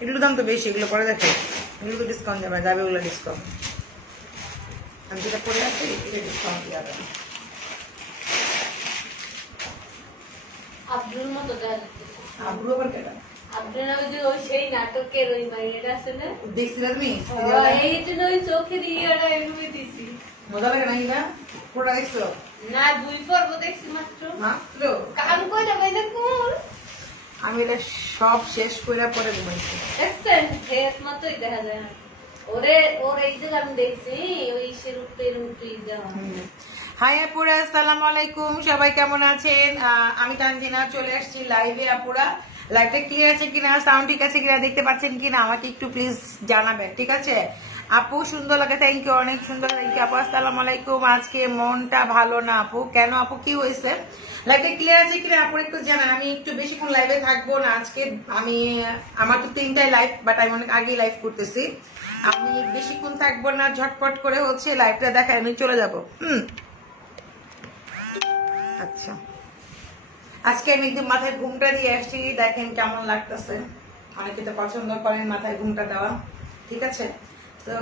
এগুলো দাম তো বেশি, এগুলো পরে দেখো, এগুলো তো ডিসকাউন্ট যাবে, যাবে ওগুলো ডিসকাউন্ট। আমি যেটা পরে আছি এটা ডিসকাউন্ট যাবে। আব্দুল মতো আব্রু আবার কেটা? আব্দুল যে ওই সেই নাটকের ওই মাইয়াটা আছে না, দেখছিলাম তুমি? এই জন্য ওই চোখের ইয়েটা এভাবে দিছি। মজা লাগে নাকি না? পুরোটা দেখছো? না 2 পর্ব দেখছি মাত্র। মাত্র? কাম করে যাবে না কোন? আমি এটা সব শেষ করে পরে ঘুমাইছি। দেখছেন ফেস মতোই দেখা যায় না। ওরে এই যে আমি দেখছি ওই সেরুপের উঠে যাওয়া। হাই আপুরা, আসসালামু আলাইকুম, সবাই কেমন আছেন? আমি তানজিনা চলে আসছি লাইভে। আপুরা লাইভটা ক্লিয়ার আছে কিনা, সাউন্ড ঠিক আছে কিনা, দেখতে পাচ্ছেন কিনা আমাকে একটু প্লিজ জানাবেন, ঠিক আছে? আপু সুন্দর লাগে, থ্যাংক ইউ, অনেক সুন্দর, থ্যাংক ইউ আপু। আসসালামু আলাইকুম। আজকে মনটা ভালো না আপু, কেন আপু, কি হয়েছে? লাইভটা ক্লিয়ার আছে কিনা আপু একটু জানান। আমি একটু বেশিক্ষণ লাইভে থাকবো না আজকে, আমার তো 3টায় লাইভ, বাট আমি অনেক আগেই লাইভ করতেছি। আমি বেশিক্ষণ থাকবো না, ঝটপট করে হচ্ছে লাইভটা দেখায় আমি চলে যাবো। আচ্ছা, আজকে আমি একদম মাথায় ঘুমটা দিয়ে আসছি, দেখেন কেমন লাগতেছে। অনেকে তো পছন্দ করেন মাথায় ঘুমটা দেওয়া, ঠিক আছে? তো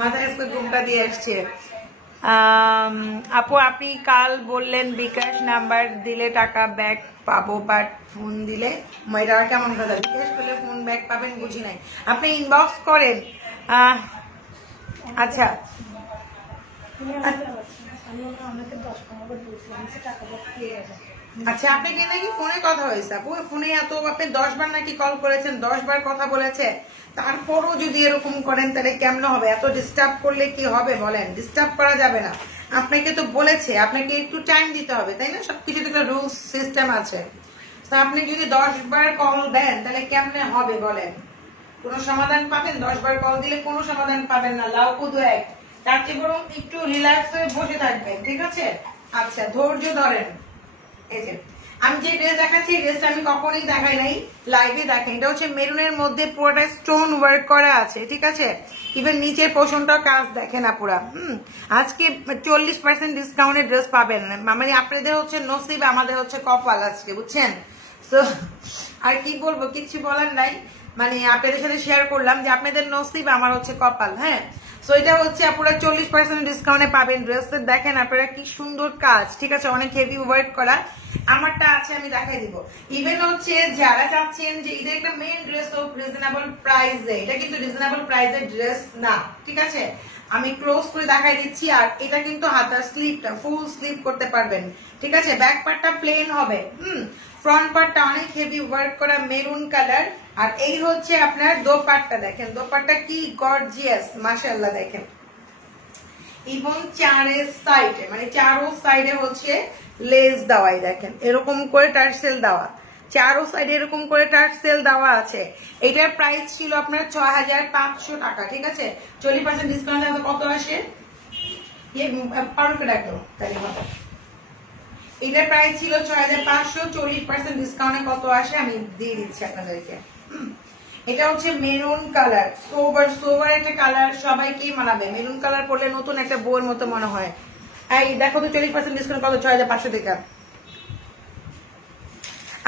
মাথায় আজকে ঘুমটা দিয়ে আসছে। আপু আপনি কাল বললেন বিকাশ নাম্বার দিলে টাকা ব্যাক পাবো, বাট ফোন দিলে এটা কেমন কথা? বিকাশ করলে ফোন ব্যাক পাবেন বুঝি নাই। আপনি ইনবক্স করেন। আচ্ছা, আচ্ছা, আপনি কি নাকি ফোনে কথা হয়েছে আপু? ফোনে এত আপনি 10 বার নাকি কল করেছেন, 10 বার কথা বলেছে, তারপরও যদি এরকম করেন তাহলে কেমন হবে? এত ডিস্টার্ব করলে কি হবে বলেন? ডিস্টার্ব করা যাবে না। আপনাকে তো বলেছে, আপনাকে একটু টাইম দিতে হবে, তাই না? সবকিছু একটা রুলস সিস্টেম আছে। তো আপনি যদি 10 বার কল দেন তাহলে কেমনে হবে বলেন? কোনো সমাধান পাবেন? 10 বার কল দিলে কোনো সমাধান পাবেন না। লাউ কুদু এক, তার চেয়ে বরং একটু রিল্যাক্স হয়ে বসে থাকবেন, ঠিক আছে? আচ্ছা, ধৈর্য ধরেন। এই যে আমি যে ড্রেস দেখাচ্ছি, ড্রেসটা আমি কখনোই দেখাই নাই, লাইভে দেখেন। এটা হচ্ছে মেরুনের মধ্যে পুরোটা স্টোন ওয়ার্ক করা আছে, ঠিক আছে? ইভেন নিচের পোর্শনটাও কাজ দেখেন আপুরা। আজকে 40% ডিসকাউন্টের ড্রেস পাবেন, মানে আপনাদের হচ্ছে নসিব, আমাদের হচ্ছে কপাল আজকে, বুঝছেন? তো আর কি বলবো, কিছু বলার নাই, মানে আপনাদের সাথে শেয়ার করলাম যে আপনাদের নসিব, আমার হচ্ছে কপাল। হ্যাঁ, তো এটা হচ্ছে আপনারা 40% ডিসকাউন্টে পাবেন। ড্রেসের দেখেন আপনারা কি সুন্দর কাজ, ঠিক আছে? অনেক হেভি ওয়ার্ক করা। আমারটা আছে, আমি দেখাই দিব। ইভেন হচ্ছে যারা চাচ্ছেন যে ঈদের একটা মেন ড্রেস হোক রিজনেবল প্রাইসে, এটা কিন্তু রিজনেবল প্রাইসের ড্রেস না, ঠিক আছে? আমি ক্লোজ করে দেখাই দিচ্ছি। আর এটা কিন্তু হাতার স্লিভটা ফুল স্লিভ করতে পারবেন, ঠিক আছে? ব্যাক পার্টটা প্লেন হবে, ফ্রন্ট পার্টটা অনেক হেভি ওয়ার্ক করা মেরুন কালার। আর এই হচ্ছে আপনার দোপাট্টা, দেখেন দোপাট্টা কি গর্জিয়াস, মাশাআল্লাহ। দেখেন ইভেন চারের সাইডে, মানে চারো সাইডে হচ্ছে লেস দেওয়াই, দেখেন এরকম করে টার্সেল দেওয়া, চারো সাইডে এরকম করে টার্সেল দেওয়া আছে। এটার প্রাইস ছিল আপনার 6500 টাকা, ঠিক আছে? 40% ডিসকাউন্ট আছে, কত আসে? পারুকে ডাকো তাই কথা। এটার প্রাইস ছিল 6500, 40% ডিসকাউন্টে কত আসে আমি দিয়ে দিচ্ছি আপনাদেরকে। এটা হচ্ছে মেরুন কালার, সোবার একটা কালার, সবাইকেই মানাবে। মেরুন কালার পরলে নতুন একটা বউয়ের মতো মনে হয়। এই দেখো তো 40% ডিসকাউন্ট কত? 6500 টাকা।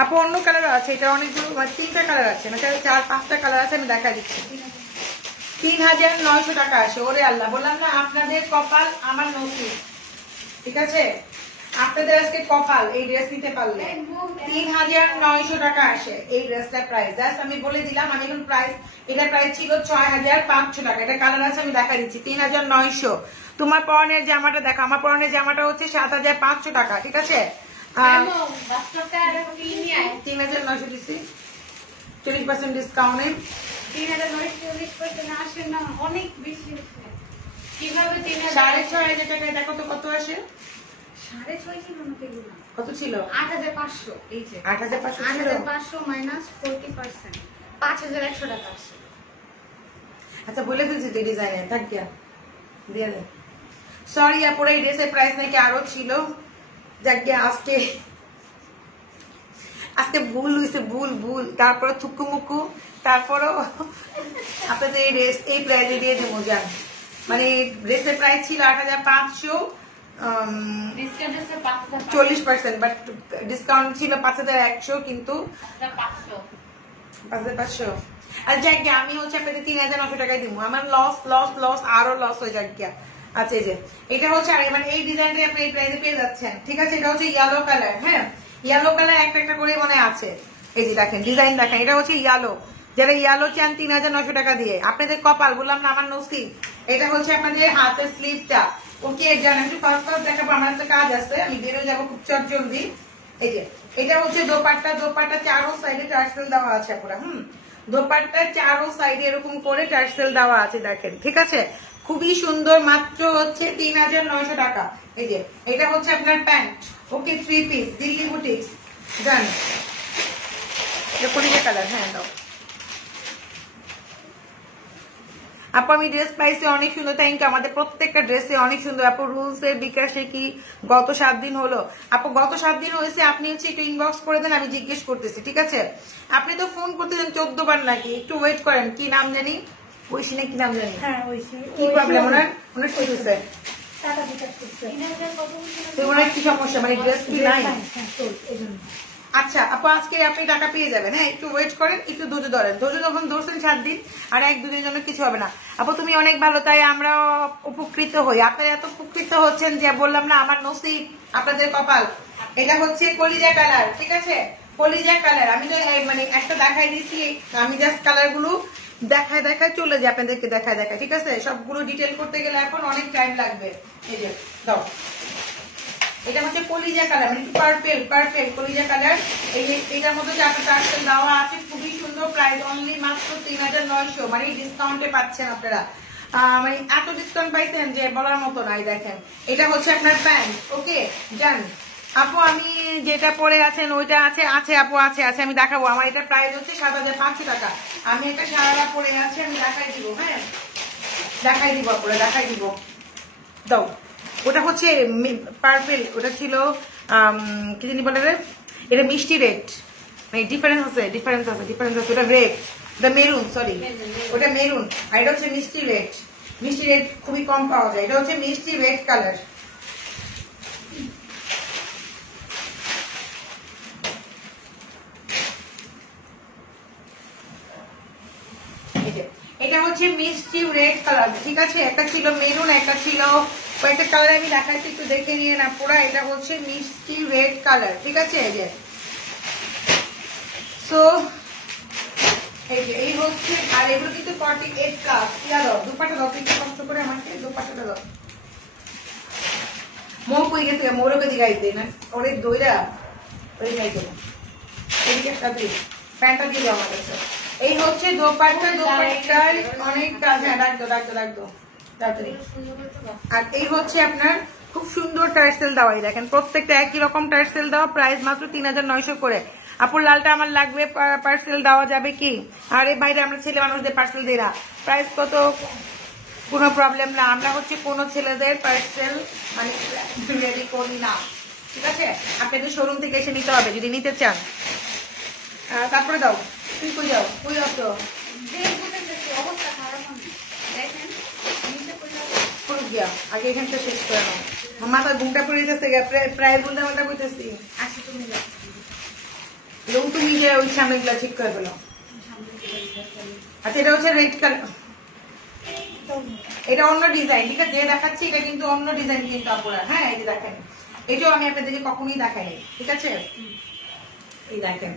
আপু অন্য কালার আছে, এটা অনেকগুলো, মানে 3টা কালার আছে, মানে 4-5টা কালার আছে, আমি দেখা দিচ্ছি। 3900 টাকা আসে। ওরে আল্লাহ, বললাম না আপনাদের কপাল আমার নসিব, ঠিক আছে? আপনাদের আজকে কপাল এই ড্রেস নিতে পারলে। 3900 টাকা আসে এই ড্রেসটার প্রাইস, জাস্ট আমি বলে দিলাম। আমি এখন প্রাইস, এটা প্রাইস ছিল 6500 টাকা। এটা কালার আছে, আমি দেখা দিচ্ছি। 3900। তোমার পরনের জামাটা দেখো, আমার পরনের জামাটা হচ্ছে 7500 টাকা, ঠিক আছে? 3900 দিচ্ছি 40% ডিসকাউন্টে। 3940% আসে না, অনেক বেশি। কিভাবে 6500 টাকায় দেখো তো কত আসে? 6.5 ছিল না, কত ছিল? 8500। এই যে 8500 ছিল। 8500 মাইনাস 40% 5100 টাকা আসে। আচ্ছা, বলে ফেলছি তো ডিজাইনের, থাক গিয়া দিয়ে দে। সরি আপুরা, এই ড্রেসের প্রাইস নাকি আরো ছিল। যাক গিয়া, আজকে ভুল হয়েছে, ভুল। তারপরে থুকুমুকু, তারপরও আপনাদের এই ড্রেস এই প্রাইসে দিয়ে দেবো। যান, মানে ড্রেসের প্রাইস ছিল 8500, ডিসকাউন্ট আছে 5000 40%, বাট ডিসকাউন্ট ছিল 5100, কিন্তু 500 5500। আর যাক গিয়া, আমি হচ্ছে আপনাদের 3900 টাকায় দিব। আমার লস লস লস আরো লস হয়ে যাক গিয়া। আচ্ছা, এই যে এটা হচ্ছে, মানে এই ডিজাইনটা আপনি এই প্রাইসে পেয়ে যাচ্ছেন, ঠিক আছে? এটা হচ্ছে ইয়েলো কালার, হ্যাঁ ইয়েলো কালার একটা একটা করে মনে আছে। এই যে দেখেন ডিজাইন দেখেন, এটা হচ্ছে ইয়েলো, যারা ইয়েলো চান 3900 টাকা দিয়ে। আপনাদের কপাল, বললাম না আমার নসিব। এটা হচ্ছে আপনাদের হাতের স্লিভটা। ওকে জানেন, একটু ফার্স্ট ফার্স্ট দেখাবো, আমার একটা কাজ আছে, আমি বেরোয় যাবো খুব চট জলদি। এই যে এটা হচ্ছে দোপাট্টা, দোপাট্টা চারো সাইডে টার্সেল দেওয়া আছে পুরো, দোপাট্টার চারো সাইডে এরকম করে টার্সেল দেওয়া আছে, দেখেন, ঠিক আছে? খুবই সুন্দর, মাত্র হচ্ছে 3900 টাকা। এই যে এটা হচ্ছে আপনার প্যান্ট, ওকে 3 পিস, দিল্লি বুটিক্স, ডান। এটা কলিজা কালার, হ্যাঁ দাও আপু। আমি ড্রেস পাইছি অনেক সুন্দর, থ্যাংক ইউ। আমাদের প্রত্যেকটা ড্রেসে অনেক সুন্দর আপু। রুলস এর বিকাশে কি গত 7 দিন হলো? আপু গত 7 দিন হয়েছে, আপনি হচ্ছে একটু ইনবক্স করে দেন, আমি জিজ্ঞেস করতেছি, ঠিক আছে? আপনি তো ফোন করতেছেন 14 বার নাকি, একটু ওয়েট করেন। কি নাম জানি, ঐশী না কি নাম জানি? হ্যাঁ ঐশী। কি প্রবলেম ওনার? ওনার কি হয়েছে? টাকা বিকাশ করছে। 3000 কত বলছেন? তো ওনার কি সমস্যা, মানে ড্রেস কি নাই? হ্যাঁ, তো এজন্য। আচ্ছা আপু, আজকে আপনি টাকা পেয়ে যাবেন, হ্যাঁ একটু ওয়েট করেন, একটু ধৈর্য ধরেন। ধৈর্য যখন ধরছেন 7 দিন, আর 1-2 দিনের জন্য কিছু হবে না। আপু তুমি অনেক ভালো, তাই আমরা উপকৃত হই। আপনারা এত উপকৃত হচ্ছেন যে বললাম না, আমার নসিব, আপনাদের কপাল। এটা হচ্ছে কলিজা কালার, ঠিক আছে? কলিজা কালার আমি তো মানে একটা দেখাই দিচ্ছি, আমি জাস্ট কালার গুলো দেখায় দেখায় চলে যাই, আপনাদেরকে দেখায় দেখায়, ঠিক আছে? সবগুলো ডিটেল করতে গেলে এখন অনেক টাইম লাগবে। এই যে দাও, এটা হচ্ছে কলিজা কালার, মানে পার্পেল পার্পেল কলিজা কালার। এই যে এটার মধ্যে চারটা টার্সেল দেওয়া আছে, খুবই সুন্দর। প্রাইস অনলি মাত্র 3900, মানে ডিসকাউন্টে পাচ্ছেন আপনারা। মানে এত ডিসকাউন্ট পাইছেন যে বলার মতো নাই। দেখেন এটা হচ্ছে আপনার প্যান্ট, ওকে ডান। আপু আমি যেটা পরে আছেন ওইটা আছে, আছে আপু, আছে আছে, আমি দেখাবো। আমার এটা প্রাইস হচ্ছে 7500 টাকা। আমি একটা সারা পরে আছি, আমি দেখাই দিব, হ্যাঁ দেখাই দিব আপুরা, দেখাই দিব। দাও, ওটা হচ্ছে পার্পেল, ওটা ছিল কি জানি বলে রে, এটা মিষ্টি রেড, মানে ডিফারেন্স আছে, ডিফারেন্স আছে, ডিফারেন্স আছে। ওটা রেড, ওটা মেরুন, সরি ওটা মেরুন, আর এটা হচ্ছে মিষ্টি রেড। মিষ্টি রেড খুবই কম পাওয়া যায়, এটা হচ্ছে মিষ্টি রেড কালার। এটা হচ্ছে মিষ্টি রেড কালার, ঠিক আছে? একটা ছিল মেরুন, একটা ছিল কয়েকটা কালার আমি দেখাচ্ছি, একটু দেখে নিয়ে না পুরা। এটা হচ্ছে মিষ্টি রেড কালার, ঠিক আছে? এই যে সো এই হচ্ছে, আর এগুলো কিন্তু 48 প্লাস। ইয়া দাও, দুপাটা দাও, একটু কষ্ট করে আমাকে দুপাটাটা দাও। মোর কই গেছে, মোরকে দিগাইতে না ওরে দইরা ওই গাই দেবো। এদিকে একটা দিই, প্যান্টটা দিয়ে দাও আমার কাছে। এই হচ্ছে দোপাট্টা, দোপাট্টার অনেক কাজ, হ্যাঁ রাখতো রাখতো রাখতো তাড়াতাড়ি। আর এই হচ্ছে আপনার খুব সুন্দর টার্সেল দেওয়া, দেখেন প্রত্যেকটা একই রকম টার্সেল দেওয়া, প্রাইস মাত্র 3900 করে। আপুর লালটা আমার লাগবে, পার্সেল দেওয়া যাবে কি? আরে বাইরে আমরা ছেলে মানুষদের পার্সেল দিই না, প্রাইস কত কোনো প্রবলেম না। আমরা হচ্ছে কোনো ছেলেদের পার্সেল মানে রেডি করি না, ঠিক আছে? আপনাদের শোরুম থেকে এসে নিতে হবে যদি নিতে চান। তারপরে দাও, তুই কই যাও, কই যাও তো অবস্থা খারাপ হবে দেখেন, নিচে পড়ে পুরো গিয়া আগে এখানটা শেষ করে নাও। মাথা ঘুমটা পড়ে যেতেছে, প্রায় বলতে মাথা কইতেছি। আসি তুমি যাও লোক তুমি যে ওই সামনেগুলা ঠিক করে ফেলো। আচ্ছা এটা হচ্ছে রেড কালার, এটা অন্য ডিজাইন, ঠিক আছে? যে দেখাচ্ছি এটা কিন্তু অন্য ডিজাইন কিন্তু আপনারা, হ্যাঁ এই যে দেখেন, এটাও আমি আপনাদেরকে কখনোই দেখাইনি, ঠিক আছে? এই দেখেন,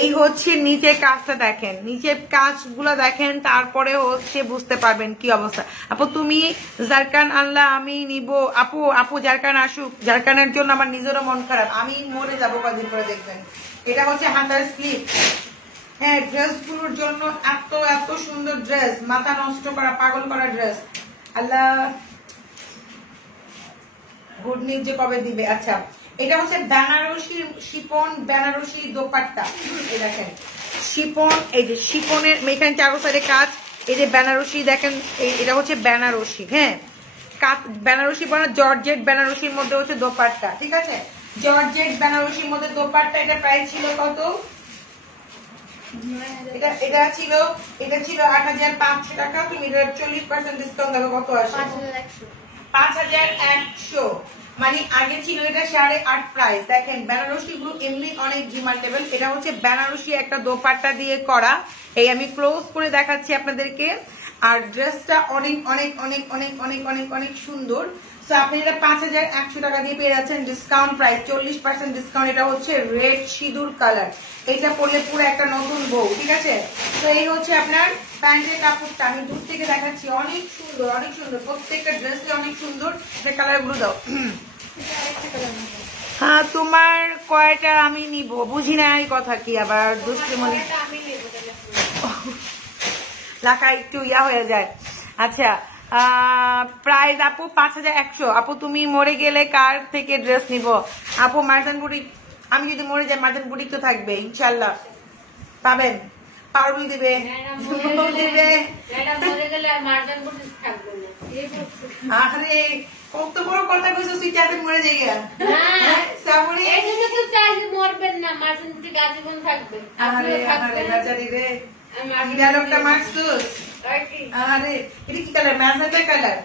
এই হচ্ছে নিচে কাজটা দেখেন, নিচের কাজগুলো দেখেন, তারপরে হচ্ছে বুঝতে পারবেন কি অবস্থা। আপু তুমি জারকান আনলা, আমি নিব। আপু আপু জারকান আসুক, জারকানের জন্য আমার নিজেরও মন খারাপ, আমি মরে যাবো কদিন পরে দেখবেন। এটা হচ্ছে হাতার স্লিভ, হ্যাঁ ড্রেস গুলোর জন্য এত এত সুন্দর ড্রেস, মাথা নষ্ট করা পাগল করা ড্রেস। আল্লাহ গুড নিউজ যে কবে দিবে। আচ্ছা এটা হচ্ছে বেনারসি শিপন, বেনারসি দোপাট্টা, এই দেখেন শিপন, এই যে শিপনের এখানে চারো সাইডে কাজ, এই যে বেনারসি দেখেন, এটা হচ্ছে বেনারসি, হ্যাঁ বেনারসি বানা জর্জেট বেনারসির মধ্যে হচ্ছে দোপাট্টা, ঠিক আছে? জর্জেট বেনারসির মধ্যে দোপাট্টা, এটা প্রাইস ছিল কত? এটা ছিল 8500 টাকা। তুমি 40% ডিসকাউন্ট দেবো, কত আসে? 5100, মানে আগে ছিল এটা 8.5 প্রাইস। দেখেন বেনারসি গুলো এমনি অনেক ডিমান্ডেবল। এটা হচ্ছে বেনারসি একটা দোপাট্টা দিয়ে করা। এই আমি ক্লোজ করে দেখাচ্ছি আপনাদেরকে। আর ড্রেসটা অনেক অনেক অনেক অনেক অনেক অনেক অনেক সুন্দর। তো আপনি এটা 5100 টাকা দিয়ে পেয়ে যাচ্ছেন ডিসকাউন্ট প্রাইস, 40% ডিসকাউন্ট। এটা হচ্ছে রেড সিঁদুর কালার। এটা পরলে পুরো একটা নতুন বউ, ঠিক আছে। তো এই হচ্ছে আপনার প্যান্টের কাপড়টা, আমি দূর থেকে দেখাচ্ছি, অনেক সুন্দর অনেক সুন্দর, প্রত্যেকটা ড্রেসে অনেক সুন্দর। যে কালার গুলো দাও। হ্যাঁ তোমার কয়টা আমি নিব বুঝি না, এই কথা কি আবার দুষ্টুমনি লাখা একটু ইয়া হয়ে যায়। আচ্ছা প্রাইস আপু 5100। আপু তুমি মরে গেলে কার থেকে ড্রেস নিব? আপু মার্জান বুটিক, আমি যদি মরে যাই মার্জান বুটিক তো থাকবে ইনশাল্লাহ, পাবেন। পারুল দিবে, দিবে। আরে কত বড় কথা কইছো, তুই কেন মরে যাই গা? সামনে এই জন্য তো চাই যে মরবেন না, মার্জিন বুটি গাজীবন থাকবে। আরে আরে বেচারি রে, ডায়লগটা মারছুস। আরে এটা কি কালার? Magenta colour.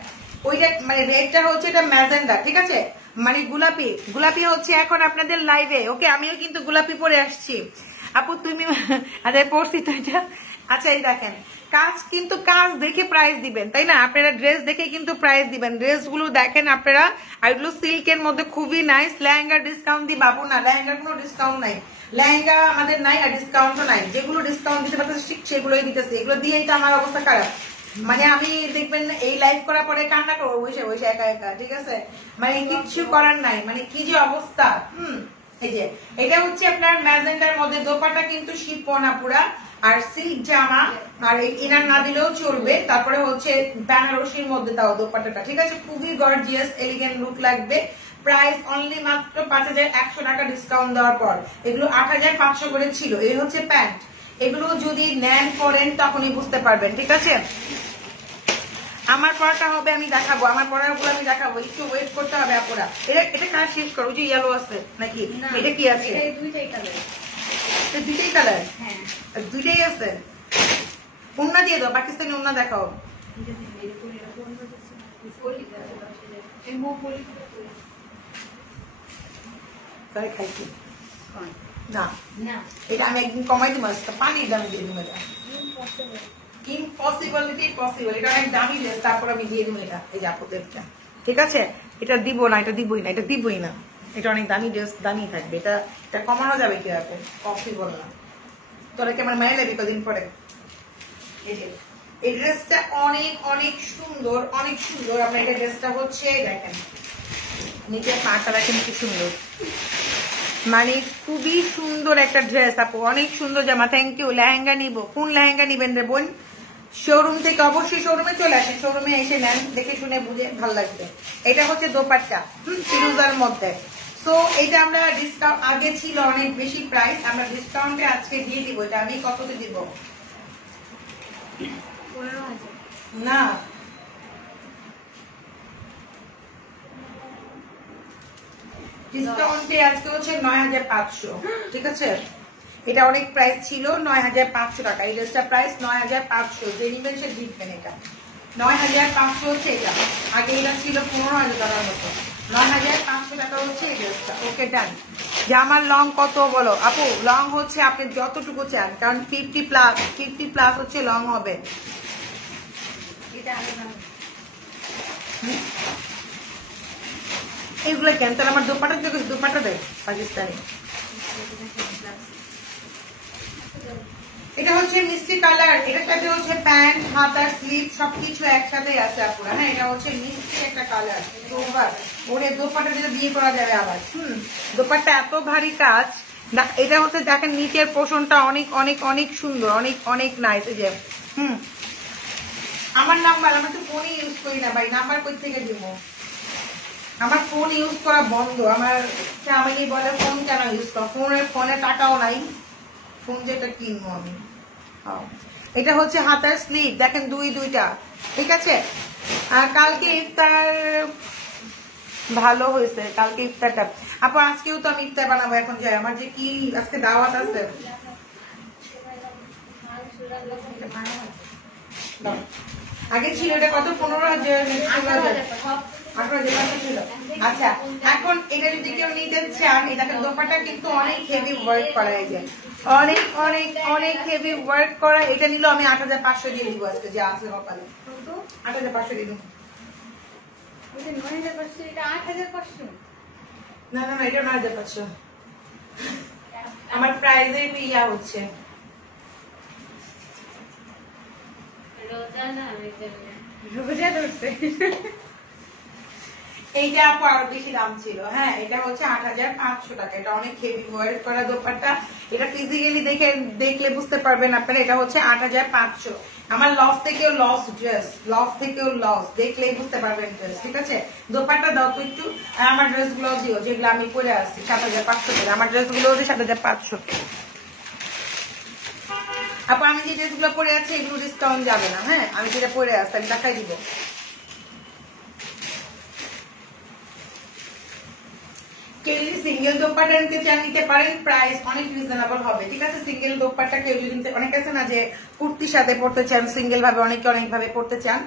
ওইটা মানে রেডটা হচ্ছে এটা ম্যাজেন্ডা, ঠিক আছে, মানে গোলাপি। গোলাপি হচ্ছে এখন আপনাদের লাইভে। ওকে আমিও কিন্তু গোলাপি পরে আসছি। আপু তুমি আচ্ছা পড়ছি তো এটা। আচ্ছা এই দেখেন কাজ, কিন্তু কাজ দেখে প্রাইস দিবেন, তাই না? আপনারা ড্রেস দেখে কিন্তু প্রাইস দিবেন। ড্রেস গুলো দেখেন আপনারা, আর এগুলো সিল্কের মধ্যে খুবই নাইস। লেহেঙ্গার ডিসকাউন্ট দি বাবু না, লেহেঙ্গার কোনো ডিসকাউন্ট নাই। লেহেঙ্গা আমাদের নাই, আর ডিসকাউন্টও নাই। যেগুলো ডিসকাউন্ট দিতে পারতেছে ঠিক সেগুলোই দিতেছে। এগুলো দিয়েই তো আমার অবস্থা খারাপ। মানে আমি দেখবেন এই লাইভ করার পরে কান্না করবো বসে বসে একা একা, ঠিক আছে। মানে কিচ্ছু করার নাই, মানে কি যে অবস্থা। এই যে এটা হচ্ছে আপনার ম্যাজেন্ডার মধ্যে, দোপাটা কিন্তু শিপনা পুরা, আর সিল্ক জামা, আর ইনার না দিলেও চলবে। তারপরে হচ্ছে বেনারসির মধ্যে তাও দোপাটাটা, ঠিক আছে, খুবই গর্জিয়াস এলিগেন্ট লুক লাগবে। প্রাইস অনলি মাত্র 5100 টাকা ডিসকাউন্ট দেওয়ার পর। এগুলো 8500 করে ছিল। এই হচ্ছে প্যান্ট। এগুলো যদি নেন করেন তখনই বুঝতে পারবেন, ঠিক আছে। আমার পড়াটা হবে, আমি দেখাবো আমার পড়াগুলো, আমি দেখাবো। একটু ওয়েট করতে হবে আপনারা। এটা এটা কাজ শেষ করো, যে ইয়েলো আছে নাকি? এটা কি আছে? দুইটাই কালার। দুইটাই কালার? হ্যাঁ দুইটাই আছে। ওন্না দিয়ে দাও, পাকিস্তানি ওন্না দেখাও। খাইছি না, এটা আমি একদিন কমাই দিব, পানির দাম দিয়ে দিব। এটা ইম্পসিবলিটি পসিবল, এটা অনেক দামি ড্রেস, তারপর আমি দিয়ে দিব এটা। এই যে আপুদেরটা, ঠিক আছে, এটা দিব না, এটা দিবই না, এটা দিবই না। এটা অনেক দামি ড্রেস, দামি থাকবে। এটা এটা কমানো যাবে কি আপু? পসিবল না। তোরা কি আমার মায়ের লাগবে কদিন পরে। এই ড্রেসটা অনেক অনেক সুন্দর, অনেক সুন্দর। আপনার এই ড্রেসটা হচ্ছে দেখেন, নিচে পাটা দেখেন কি সুন্দর, মানে খুবই সুন্দর একটা ড্রেস আপু, অনেক সুন্দর জামা। Thank you. লেহেঙ্গা নিব, কোন লেহেঙ্গা নিবেন রে বোন? শোরুম থেকে অবশ্যই শোরুমে চলে আসেন, শোরুমে এসে নেন, দেখে শুনে বুঝে ভালো লাগবে। এটা হচ্ছে দোপাট্টা ফিরোজার মধ্যে। তো এটা আমরা ডিসকাউন্ট, আগে ছিল অনেক বেশি প্রাইস, আমরা ডিসকাউন্টে আজকে দিয়ে দিব। এটা আমি কততে দিব? 15,000 না, ডিসকাউন্টে আজকে হচ্ছে 9500, ঠিক আছে। এটা অনেক প্রাইস ছিল 9500 টাকা। এই ড্রেসটা প্রাইস 9500। যে নিবেন সে জিতবেন। এটা 9500 হচ্ছে এটা। আগে এটা ছিল 15000 টাকার মতো। 9500 টাকা হচ্ছে এই ড্রেসটা। ওকে ডান। জামার লং কত বলো আপু? লং হচ্ছে আপনি যতটুকু চান, কারণ 50 প্লাস হচ্ছে লং হবে। এটা আলাদা। এইগুলো কেন? তাহলে আমার দোপাটা দোপাটা দেয় পাকিস্তানি। এটা হচ্ছে মিষ্টি কালার। এটার সাথে হচ্ছে প্যান্ট, হাতার স্লিপ সবকিছু একসাথে আছে আপুরা। হ্যাঁ, এটা হচ্ছে মিষ্টি একটা কালার। ওরে দোপাটা যেটা বিয়ে করা যাবে আবার। দোপাট্টা এত ভারী কাজ। এটা হচ্ছে দেখেন নিচের পোষণটা অনেক অনেক অনেক সুন্দর, অনেক অনেক নাইস। এই যে আমার নাম্বার, আমি তো ফোনই ইউজ করি না ভাই, নাম্বার কই থেকে দিব? আমার ফোন ইউজ করা বন্ধ। আমার ফ্যামিলি বলে ফোন কেন ইউজ কর, ফোনে টাকাও নাই, ফোন যেটা কিনবো আমি। এটা হচ্ছে হাতার স্লিভ, দেখেন দুইটা, ঠিক আছে। আর কালকে ইফতার ভালো হয়েছে, কালকে ইফতারটা আপু। আজকেও তো আমি ইফতার বানাবো, এখন যাই, আমার যে কি আজকে দাওয়াত আছে। আগে ছিল এটা কত? 15,000। 18,500 ছিল। আচ্ছা এখন এটা যদি কেউ নিতে চান, এই দেখেন দোপাট্টা কিন্তু অনেক হেভি ওয়ার্ক করা, এই যে অনেক অনেক অনেক হেভি ওয়ার্ক করা। এটা নিল আমি 8,500 দিয়ে দিব আজকে, যা আছে সকালে 8,500 দিয়ে দিব। এটা 9,500, এটা 8,500। না না না, এটা 9,500 আমার প্রাইজে ইয়া হচ্ছে। রোজা না রোজা ধরছে। এইটা আপু আরো বেশি দাম ছিল। হ্যাঁ এটা হচ্ছে 8,500 টাকা। এটা অনেক হেভি ওয়ার্ক করা দোপাট্টা। এটা ফিজিক্যালি দেখলে বুঝতে পারবেন আপনারা, এটা হচ্ছে 8,500। আমার লস থেকেও লস ড্রেস, লস থেকেও লস, দেখলেই বুঝতে পারবেন ড্রেস। ঠিক আছে, দোপাট্টা দাও তো একটু। আর আমার ড্রেস গুলো দিও যেগুলো আমি পরে আসছি 7,500 করে। আমার ড্রেস গুলো 7,500। আপু আমি যে ড্রেস গুলো পরে আছি এগুলো ডিসকাউন্ট যাবে না। হ্যাঁ আমি যেটা পরে আসছি আমি দেখাই দিব। কেউ যদি সিঙ্গেল দোপাট্টা নিতে চান নিতে পারেন, প্রাইস অনেক রিজনেবল হবে। ঠিক আছে, সিঙ্গেল দোপাট্টা কেউ যদি নিতে, অনেক আছে না যে কুর্তির সাথে পড়তে চান, সিঙ্গেল ভাবে অনেকে অনেক ভাবে পড়তে চান।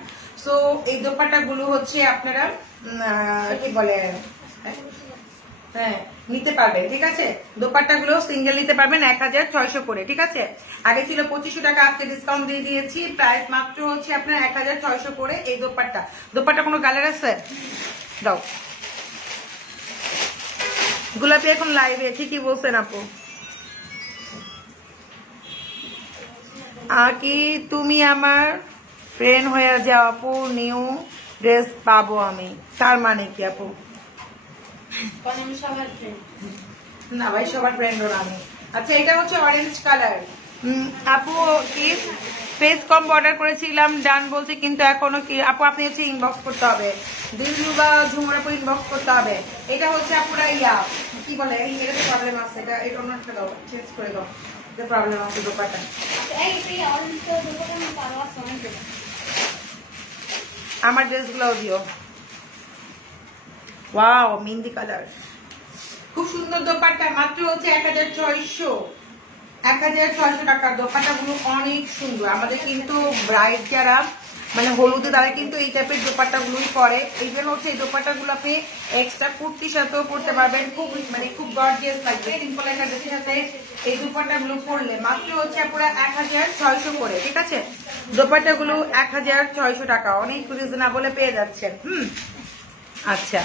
সো এই দোপাট্টা গুলো হচ্ছে আপনারা কি বলে, হ্যাঁ নিতে পারবেন। ঠিক আছে, দোপাট্টা গুলো সিঙ্গেল নিতে পারবেন 1,600 করে। ঠিক আছে, আগে ছিল 2,500 টাকা, আজকে ডিসকাউন্ট দিয়ে দিয়েছি, প্রাইস মাত্র হচ্ছে আপনার 1,600 করে। এই দোপাট্টা কোনো কালার আছে দাও। গোলাপি এখন লাইভে, ঠিকই বলছেন আপু। কি তুমি আমার ফ্রেন্ড হয়ে যাও আপু, নিউ ড্রেস পাবো আমি, তার মানে কি আপু? সবার ফ্রেন্ড না ভাই, সবার ফ্রেন্ড ওর আমি। আচ্ছা এটা হচ্ছে অরেঞ্জ কালার। আপু কি ফেস কম অর্ডার করেছিলাম, ডান বলছে, কিন্তু এখনো কি আপু আপনি হচ্ছে ইনবক্স করতে হবে, দিলু বা ঝুমুর আপু ইনবক্স করতে হবে। এটা হচ্ছে আপুরা ইয়া কি বলে, এটাতে প্রবলেম আছে, এটা অন্য একটা দাও, চেঞ্জ করে দাও, এটা প্রবলেম আছে দোপাট্টা। আমার ড্রেস গুলোও দিও। ওয়াও মেহেন্দি কালার, খুব সুন্দর দোপাট্টা, মাত্র হচ্ছে 1,600 টাকা। দোপাট্টা গুলো অনেক সুন্দর। আমাদের কিন্তু ব্রাইড যারা মানে হলুদে তারা কিন্তু এই টাইপের দোপাট্টা গুলোই পরে। এই জন্য হচ্ছে এই দোপাট্টা গুলো আপনি এক্সট্রা কুর্তির সাথেও পরতে পারবেন, খুব মানে খুব গর্জিয়াস লাগবে। সিম্পল একটা ড্রেসের সাথে এই দোপাট্টা গুলো পরলে মাত্র হচ্ছে পুরো 1,600 করে। ঠিক আছে, দোপাট্টা গুলো 1,600 টাকা, অনেক রিজনেবলে পেয়ে যাচ্ছেন। আচ্ছা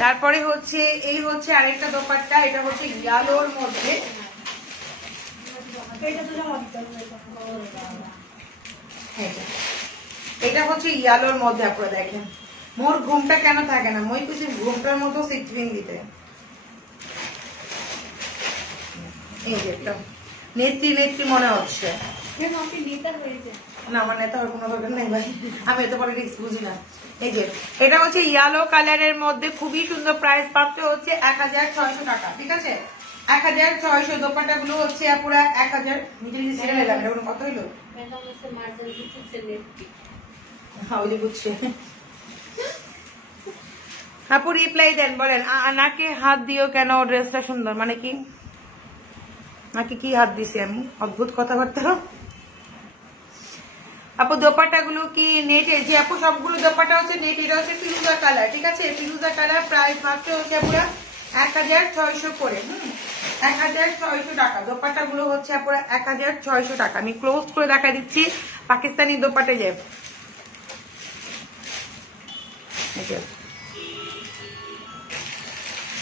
তারপরে হচ্ছে এই হচ্ছে আরেকটা দোপাট্টা, এটা হচ্ছে ইয়ালোর মধ্যে। এটা হচ্ছে ইয়ালোর মধ্যে। আপনারা দেখেন মোর ঘুমটা কেন থাকে না, মই কিছু ঘুমটার মতো সিটিং দিতে। এই যে একটা নেত্রী নেত্রী মনে হচ্ছে। না আমার নেতা হওয়ার কোনো দরকার নেই ভাই, আমি এত পলিটিক্স বুঝি না। এই যে এটা হচ্ছে ইয়েলো কালারের মধ্যে, খুবই সুন্দর। প্রাইস পাচ্ছে হচ্ছে 1,600 টাকা। ঠিক আছে, 1,600। দোপাট্টা গুলো হচ্ছে পুরা 1,000 ছেড়ে নিলাম। এটা কত হইলো? হ্যাঁ ওই যে বুঝছে। আপু রিপ্লাই দেন, বলেন নাকে হাত দিও কেন, ড্রেসটা সুন্দর মানে কি? নাকি কি হাত দিছি আমি? অদ্ভুত কথাবার্তা। আপু দোপাট্টা গুলো কি নেটে? যে আপু সবগুলো দোপাট্টা হচ্ছে নেট। এটা হচ্ছে ফিরোজা কালার। ঠিক আছে, ফিরোজা কালার। প্রাইস মাত্র হচ্ছে পুরো 1,600 করে। 1,600 টাকা। দোপাট্টা গুলো হচ্ছে পুরো 1,600 টাকা। আমি ক্লোজ করে দেখা দিচ্ছি পাকিস্তানি দোপাট্টা। যে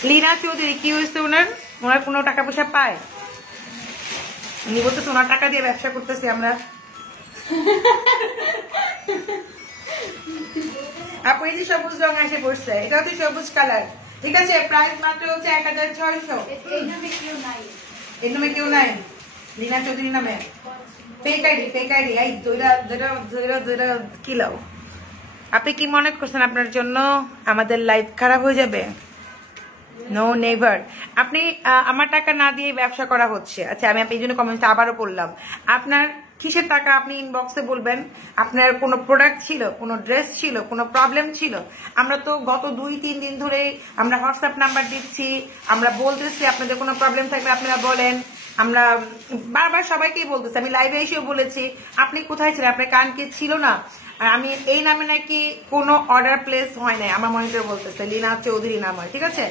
লীনা চৌধুরী কি হয়েছে ওনার? ওনার কোনো টাকা পয়সা পায়? উনি বলতে ওনার টাকা দিয়ে ব্যবসা করতেছি আমরা। আপু এই যে সবুজ রং এসে পড়ছে, এটা হচ্ছে সবুজ কালার। ঠিক আছে, প্রাইস মাত্র হচ্ছে 1,600। এই নামে কেউ নাই, এর নামে কেউ নাই? লীনা চৌধুরী নামে ফেক আইডি, ফেক আইডি। এই দুইটা কি লাও? আপনি কি মনে করছেন আপনার জন্য আমাদের লাইফ খারাপ হয়ে যাবে? No never. আপনি আমার টাকা না দিয়ে ব্যবসা করা হচ্ছে। আচ্ছা আমি এই জন্য কমেন্টটা আবারও পড়লাম। আপনার কিসের টাকা আপনি ইনবক্সে বলবেন। আপনার কোনো প্রোডাক্ট ছিল, কোনো ড্রেস ছিল, কোনো প্রবলেম ছিল? আমরা তো গত 2-3 দিন ধরে আমরা হোয়াটসঅ্যাপ নাম্বার দিচ্ছি, আমরা বলতেছি আপনাদের কোনো প্রবলেম থাকলে আপনারা বলেন। আমরা বারবার সবাইকেই বলতেছি, আমি লাইভে এসেও বলেছি আপনি কোথায় ছিলেন, আপনার কান কি ছিল না? আর আমি এই নামে নাকি কোনো অর্ডার প্লেস হয় নাই, আমার মনিটর বলতেছে লীনা চৌধুরী নাম হয়, ঠিক আছে?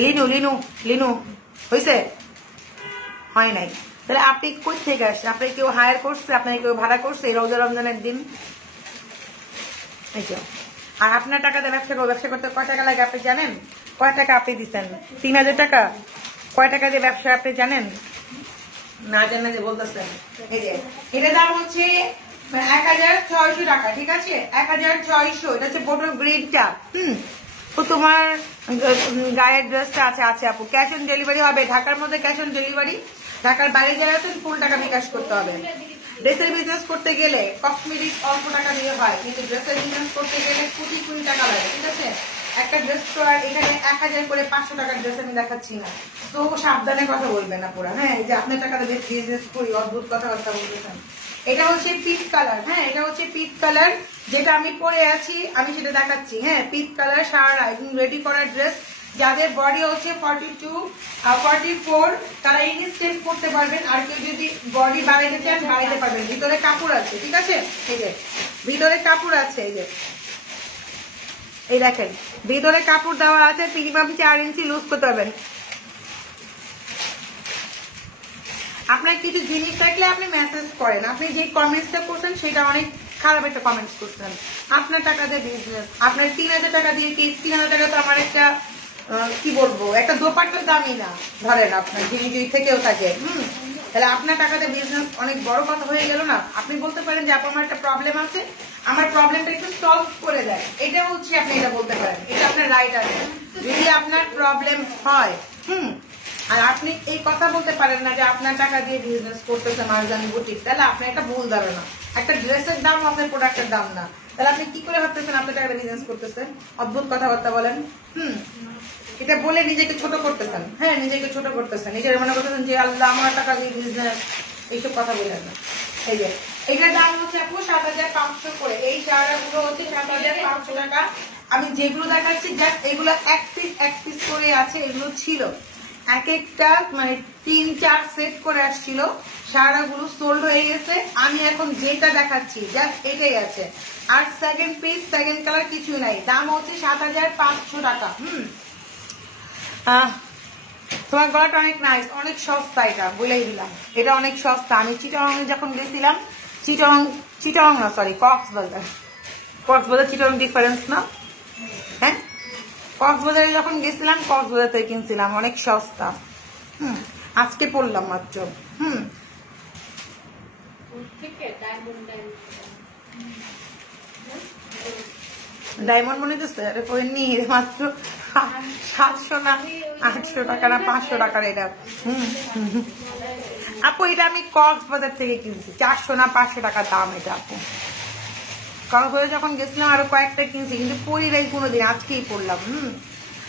লিনু লিনু লিনু হয়েছে? হয় নাই। তাহলে আপনি কই থেকে আসছেন? আপনি কেউ হায়ার করছে, আপনাকে কেউ ভাড়া করছে এই রোজা রমজানের দিন? আর আপনার টাকা দিয়ে ব্যবসা করতে কয় টাকা লাগে আপনি জানেন? কয় টাকা আপনি দিচ্ছেন? 3000 টাকা। কয় টাকা দিয়ে ব্যবসা আপনি জানেন? না জানেন যে বলতেছেন। এই যে এটা দাম হচ্ছে 1600 টাকা, ঠিক আছে? 1600। এটা হচ্ছে বোটল গ্রিনটা। তো তোমার গায়ের ড্রেসটা আছে আপু। ক্যাশ অন ডেলিভারি হবে। ঢাকার মধ্যে ক্যাশ অন ডেলিভারি, ঢাকার বাইরে যারা আছেন ফুল টাকা বিকাশ করতে হবে। ড্রেসের বিজনেস করতে গেলে কসমেটিক অল্প টাকা দিয়ে হয়, কিন্তু ড্রেসের বিজনেস করতে গেলে কোটি টাকা লাগে, ঠিক আছে? একটা ড্রেস তো আর এখানে 1000 করে 500 টাকার ড্রেস আমি দেখাচ্ছি না, তো সাবধানে কথা বলবেন না পুরা। হ্যাঁ, যে আপনার টাকা দিয়ে বিজনেস করি, অদ্ভুত কথাবার্তা বলতেছেন। এটা হচ্ছে পিচ কালার। হ্যাঁ, এটা হচ্ছে পিচ কালার, যেটা আমি পরে আছি আমি সেটা দেখাচ্ছি। হ্যাঁ, পিচ কালার সারা একদম রেডি করার ড্রেস। যাদের বডি হচ্ছে 42 44 তারা ইনস্টেন্ট করতে পারবেন। আর কেউ যদি বডি বাড়াইতে চান বাড়াইতে পারবেন। ভিতরে কাপড় আছে, ঠিক আছে? এই যে ভিতরে কাপড় আছে, এই যে এই দেখেন ভিতরে কাপড় দেওয়া আছে। মিনিমাম 4 ইঞ্চি লুজ করতে পারবেন। আপনার কিছু জিনিস থাকলে আপনি মেসেজ করেন। আপনি যে কমেন্টসটা করছেন সেটা অনেক খারাপ একটা কমেন্টস করছেন। আপনার টাকা দিয়ে বিজনেস, আপনার 3000 টাকা দিয়ে 3000 টাকা তো আমার একটা কি বলবো, একটা দোপাট্টার দামই না। ধরেন আপনার যদি থেকেও থাকে, তাহলে আপনার টাকাতে বিজনেস অনেক বড় কথা হয়ে গেল না? আপনি বলতে পারেন যে আপু আমার একটা প্রবলেম আছে, আমার প্রবলেমটা একটু সলভ করে দেয়। এটা হচ্ছে আপনি এটা বলতে পারেন, এটা আপনার রাইট আছে। যদি আপনার প্রবলেম হয় আর আপনি এই কথা বলতে পারেন না যে আপনার টাকা দিয়ে বিজনেস করতেছে মারজান বুটিক, তাহলে আপনার একটা ভুল ধারণা। একটা ড্রেসের দাম আপনার প্রোডাক্টের দাম না, তাহলে আপনি কি করে ভাবতেছেন আপনার টাকা বিজনেস করতেছেন? অদ্ভুত কথাবার্তা বলেন। এটা বলে নিজেকে ছোট করতেছেন। হ্যাঁ, নিজেকে ছোট করতেছেন, নিজের মনে করতেছেন যে আল্লাহ আমার টাকা দিয়ে বিজনেস, এইসব কথা বলেন না। এই যে এটার দাম হচ্ছে আপু 7500 করে। এই শাড়িগুলো হচ্ছে 7500 টাকা। আমি যেগুলো দেখাচ্ছি জাস্ট এগুলো এক পিস করে আছে। এগুলো ছিল এক একটা মানে 3-4 সেট করে আসছিল। শাড়িগুলো সোল্ড হয়ে গেছে। আমি এখন যেটা দেখাচ্ছি জাস্ট এটাই আছে। আর সেকেন্ড পিস সেকেন্ড কালার কিছু নাই। দাম হচ্ছে 7500 টাকা। তোমার গলাটা অনেক নাইস, অনেক সস্তা। এটা বলেই দিলাম, এটা অনেক সস্তা। আমি চিটাগাং যখন গেছিলাম, চিটাগাং না সরি কক্সবাজার চিটাগাং ডিফারেন্স না? হ্যাঁ, কক্সবাজারে যখন গেছিলাম কক্সবাজার থেকে কিনছিলাম, অনেক সস্তা। আজকে পড়লাম মাত্র। ডায়মন্ড মনে হচ্ছে মাত্র 700 না 800 টাকা না 500 টাকার এটা। আপু এটা আমি কক্সবাজার থেকে কিনছি, 400 না 500 টাকা দাম এটা। আপু কক্সবাজার যখন গেছিলাম আরো কয়েকটা কিনছি, কিন্তু পরি নাই কোনোদিন, আজকেই পড়লাম।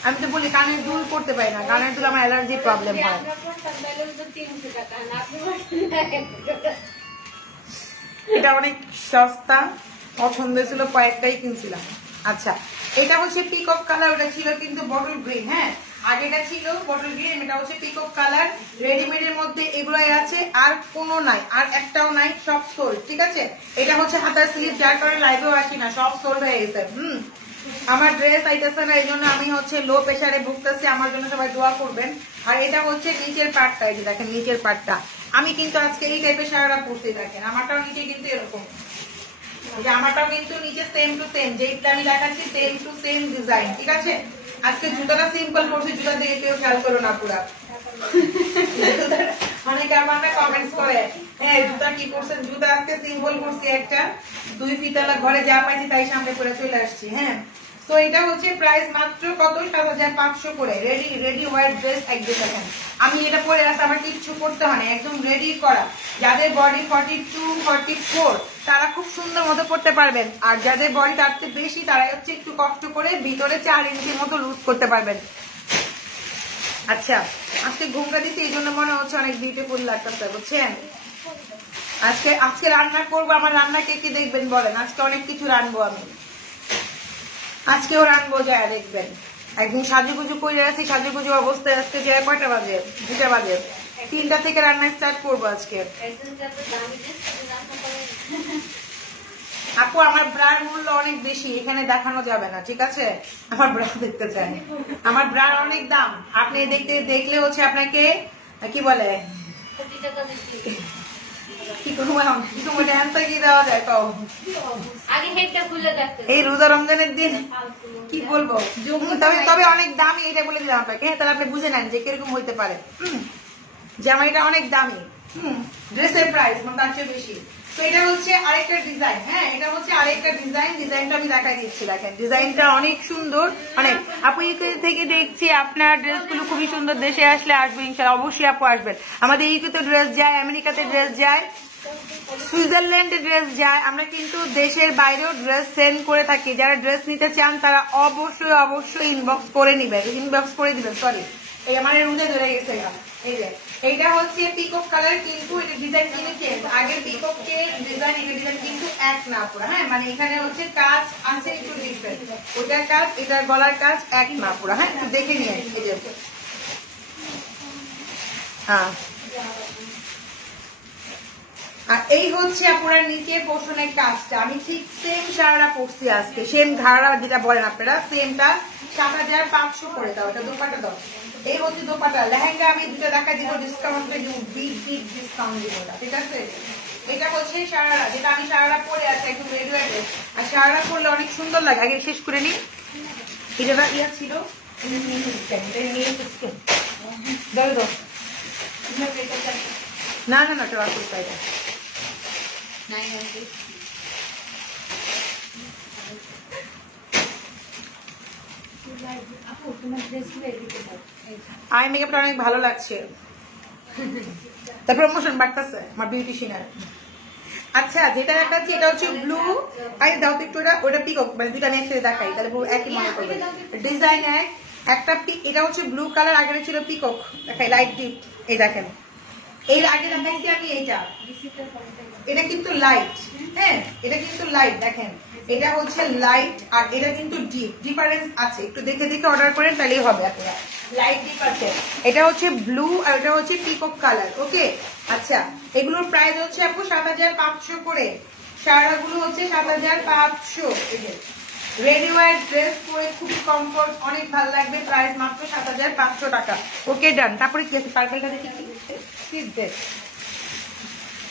আমি তো বলি কানের দুল পড়তে পারি না, কানের দুল আমার অ্যালার্জি প্রবলেম হয়। এটা অনেক সস্তা, পছন্দ ছিল, কয়েকটাই কিনছিলাম। আচ্ছা, এটা হচ্ছে পিকক কালার, ওটা ছিল কিন্তু বটল গ্রিন। হ্যাঁ, আগেটা ছিল বটল গ্রিন, এটা হচ্ছে পিকক কালার। রেডিমেডের মধ্যে এগুলাই আছে, আর কোনো নাই, আর একটাও নাই, সব সোল্ড, ঠিক আছে? এটা হচ্ছে হাতার স্লিভ, যার কারণে লাইভেও আসি না, সব সোল্ড হয়ে গেছে। আমার ড্রেস আইতেছে না, এই জন্য আমি হচ্ছে লো প্রেশারে ভুগতেছি। আমার জন্য সবাই দোয়া করবেন। আর এটা হচ্ছে নিচের পার্টটা, এই যে দেখেন নিচের পার্টটা। আমি কিন্তু আজকে এই টাইপের শাড়িটা পরতে দেখেন, আমারটাও নিচে কিন্তু এরকম, আমারটাও কিন্তু নিচে সেম টু সেম, যেটা আমি দেখাচ্ছি সেম টু সেম ডিজাইন, ঠিক আছে? আজকে জুতাটা সিম্পল পরছি, জুতা দিকে কেউ খেয়াল করো না পুরা। অনেকে আমার কমেন্টস করে, হ্যাঁ জুতা কি পরছেন? জুতা আজকে সিম্পল পরছি, একটা 2 ফিতালা ঘরে যা পাইছি তাই সামনে করে চলে আসছি। হ্যাঁ, তো এটা হচ্ছে প্রাইস মাত্র কত? 7500 করে। রেডি হোয়াইট ড্রেস একদম দেখেন। আমি এটা পরে আসতে আমার কিচ্ছু করতে হয় না, একদম রেডি করা। যাদের বডি 42 44 তারা খুব সুন্দর মতো পড়তে পারবেন। আর যাদের বডি তার চেয়ে বেশি তারা হচ্ছে একটু কষ্ট করে ভিতরে 4 ইঞ্চির মতো লুজ করতে পারবেন। আচ্ছা, আজকে ঘুমটা দিতে এই জন্য মনে হচ্ছে অনেক বিউটিফুল লাগতেছে, বুঝছেন? আজকে রান্না করবো। আমার রান্না কে কি দেখবেন বলেন? আজকে অনেক কিছু রানবো আমি, আজকেও রানবো, যায় দেখবেন। একদম সাজুগুজু করে আছি, সাজুগুজু অবস্থায় আজকে যায় কয়টা বাজে? 2টা বাজে। 3টা থেকে রান্না স্টার্ট করবো আজকে। আপু আমার ব্রার মূল্য অনেক বেশি, এখানে দেখানো যাবে না, ঠিক আছে? আমার ব্রা দেখতে চাই, আমার ব্রার অনেক দাম। আপনি দেখলে হচ্ছে আপনাকে কি বলে কি করবো এখন, কি করবো অ্যান্সার কি দেওয়া যায় কও? এই রোজা রমজানের দিন কি বলবো, তবে অনেক দামি, এটা বলে দিলাম আপনাকে, তাহলে আপনি বুঝে নেন যে কিরকম হইতে পারে। যে আমার এটা অনেক দামি, ড্রেসের প্রাইস তার চেয়ে বেশি। তো এটা হচ্ছে আরেকটা ডিজাইন, হ্যাঁ এটা হচ্ছে আরেকটা ডিজাইন, ডিজাইনটা আমি দেখাই দিচ্ছি, দেখেন ডিজাইনটা অনেক সুন্দর। অনেক আপু ইউকে থেকে দেখছি আপনার ড্রেসগুলো খুবই সুন্দর, দেশে আসলে আসবে ইনশাআল্লাহ, অবশ্যই আপু আসবেন। আমাদের ইউকেতে ড্রেস যায়, আমেরিকাতে ড্রেস যায়, সুইজারল্যান্ডে ড্রেস যায়, আমরা কিন্তু দেশের বাইরেও ড্রেস সেন্ড করে থাকি। যারা ড্রেস নিতে চান তারা অবশ্যই অবশ্যই ইনবক্স করে নিবেন, ইনবক্স করে দিবেন। সরি এই আমার রুদে ধরে গেছে, এই যে এইটা হচ্ছে পিকক কালার, কিন্তু এটা ডিজাইন কিন্তু চেঞ্জ, আগের পিককের ডিজাইন এটা ডিজাইন কিন্তু এক না পুরো, হ্যাঁ মানে এখানে হচ্ছে কাজ আছে একটু ডিফারেন্ট, ওটার কাজ এটার গলার কাজ এক না পুরো, হ্যাঁ একটু দেখে নিয়ে এই যে হ্যাঁ। আর এই হচ্ছে আপনার নিচে পোর্শনের কাজটা, আমি ঠিক সেম সারারা পরছি আজকে, সেম ঘাড়া যেটা বলেন আপনারা, সেমটা 7500 করে দাও, এটা দোপাটা দাও। এই হচ্ছে দোপাটা, লেহেঙ্গা আমি দুটো দেখা দিব ডিসকাউন্টে দিব, বিগ বিগ ডিসকাউন্ট দিব, ঠিক আছে? এটা হচ্ছে সারারা, যেটা আমি সারারা পরে আছি একদম রেডি হয়ে গেছে, আর সারারা পরলে অনেক সুন্দর লাগে। আগে শেষ করে নিই, এটা ইয়া ছিল না না না এটা আসল চাইটা আই মেকআপটা অনেক ভালো লাগছে, তারপর প্রমোশন বাড়তেছে আমার বিউটিশিয়ানের। আচ্ছা যেটা দেখাচ্ছি এটা হচ্ছে ব্লু, আই দাও তো একটু, ওটা পিকক, মানে দুটো আমি একসাথে দেখাই তাহলে একই মনে করবে, ডিজাইন একটা এটা হচ্ছে ব্লু কালার, আগে ছিল পিকক, দেখাই লাইট ডিপ, এই দেখেন এর আগে দেখাইছি আমি এইটা, এটা কিন্তু লাইট, হ্যাঁ এটা কিন্তু লাইট, দেখেন এটা হচ্ছে লাইট আর এটা কিন্তু ডিপ, ডিফারেন্স আছে, একটু দেখে দেখে অর্ডার করেন তাহলেই হবে আপনারা, লাইট ডিপ আছে। এটা হচ্ছে ব্লু আর এটা হচ্ছে পিকক কালার, ওকে? আচ্ছা এগুলোর প্রাইস হচ্ছে আপু 7500 করে, সারাগুলো হচ্ছে 7500, এই যে রেডি ওয়্যার ড্রেস পরে খুবই কমফোর্ট, অনেক ভালো লাগবে, প্রাইস মাত্র 7500 টাকা, ওকে ডান। তারপরে কি দেখি পার্পেলটা দেখি,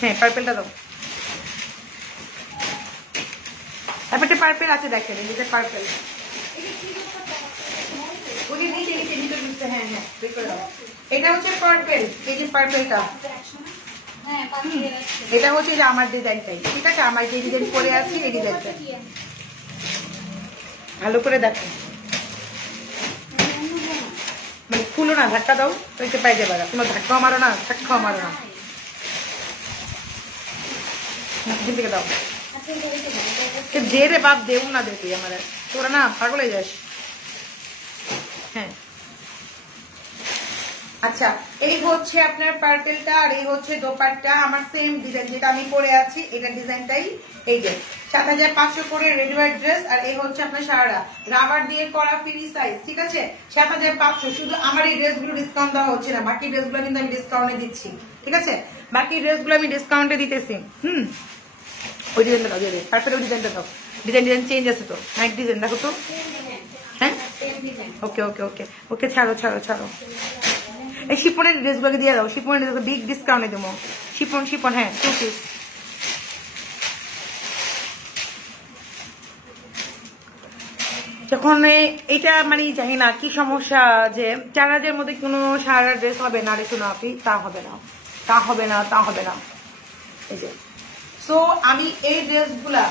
হ্যাঁ পার্পেলটা দাও, তারপরে পার্পেল আছে দেখেন, এই যে পার্পেল, হ্যাঁ হ্যাঁ এটা হচ্ছে পার্পেল, এই যে পার্পেলটা, এটা হচ্ছে আমার ডিজাইনটাই, ঠিক আছে? আমার যে ডিজাইন পরে আছি এই ডিজাইনটা ভালো করে দেখো, মানে খুলো না, ধাক্কা দাও তো পাই যাবে, কোনো ধাক্কাও মারো না, ধাক্কাও মারো না, থেকে দাও যে রে বাপ দেউ না দেখি আমার, তোরা না পাগল হয়ে যাস, হ্যাঁ। আচ্ছা এই হচ্ছে আপনার পার্পেলটা আর এই হচ্ছে দোপাট্টা, আমার সেম ডিজাইন যেটা আমি পরে আছি এটা ডিজাইনটাই, এই যে 7500 করে রেডিওয়ার ড্রেস, আর এই হচ্ছে আপনার সারা রাবার দিয়ে করা ফ্রি সাইজ, ঠিক আছে? 7500, শুধু আমার এই ড্রেসগুলো ডিসকাউন্ট দেওয়া হচ্ছে না, বাকি ড্রেসগুলো কিন্তু আমি ডিসকাউন্টে দিচ্ছি, ঠিক আছে? বাকি ড্রেসগুলো আমি ডিসকাউন্টে দিতেছি। ওই ডিজাইনটা দাও, পার্পেল ওই ডিজাইনটা দাও, ডিজাইন চেঞ্জ আছে তো, নাইট ডিজাইন দেখো তো, হ্যাঁ ওকে ওকে ওকে ওকে, ছাড়ো ছাড়ো ছাড়ো, এই শিপনের ড্রেসগুলোকে দিয়ে দাও, শিপনের ড্রেস বিগ ডিসকাউন্টে দেবো, শিপন শিপন, হ্যাঁ 2 পিস। যখন এটা মানে জানি না কি সমস্যা, যে 4000 মধ্যে কোনো সারা ড্রেস হবে না রে শোনো আপনি, তা হবে না, তা হবে না, তা হবে না, এই যে। সো আমি এই ড্রেসগুলা